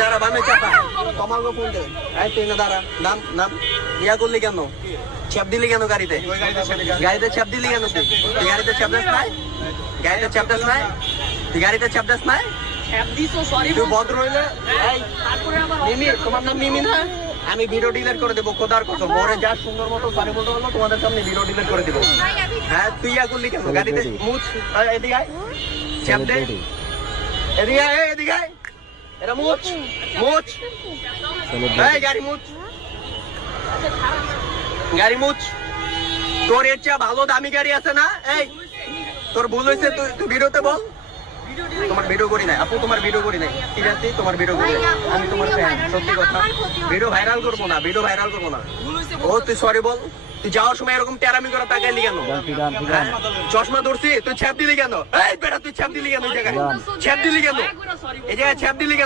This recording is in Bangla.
দাঁড়া বামে চাপা তোমাকে ফোন দে এই তুই না দাঁড়া নাম নাম ইয়া করলি কেন চাপ দিলি কেন গাড়িতে গাড়িতে চাপ দিলি কেন তুই গাড়িতে চাপ দাস নাই গাড়িতে চাপ দাস নাই তুই গাড়িতে চাপ দাস নাই তুই ভদ্র হইলে এই মিমি তোমার নাম মিমি না আমি ভিডিও ডিলিট করে দেবো খোদার কসম ওরে যা সুন্দর মতো সরি বলতে হলো তোমাদের সামনে ভিডিও ডিলিট করে দেবো হ্যাঁ তুই ইয়া করলি কেন গাড়িতে মুছ এদিকে আয় চাপ দে এদিকে আয় এদিকে আয় এরা মুছ মুছ এই গাড়ি মুছ গাড়ি মুছ তোর এর চেয়ে ভালো দামি গাড়ি আছে না এই তোর ভুল হয়েছে তুই ভিডিওতে বল তোমার ভিডিও করি নাই আপু তোমার ভিডিও করি নাই ঠিক আছে তোমার ভিডিও করি আমি তোমার ফ্যান সত্যি কথা ভিডিও ভাইরাল করবো না ভিডিও ভাইরাল করবো না ও তুই সরি বল তুই যাওয়ার সময় এরকম তেরামি করে তাকাইলি কেন চশমা ধরছি তুই ছ্যাপ দিলি কেন এই বেটা তুই ছ্যাপ দিলি কেন এই জায়গায় ছ্যাপ দিলি কেন এই জায়গায় ছ্যাপ দিলি কেন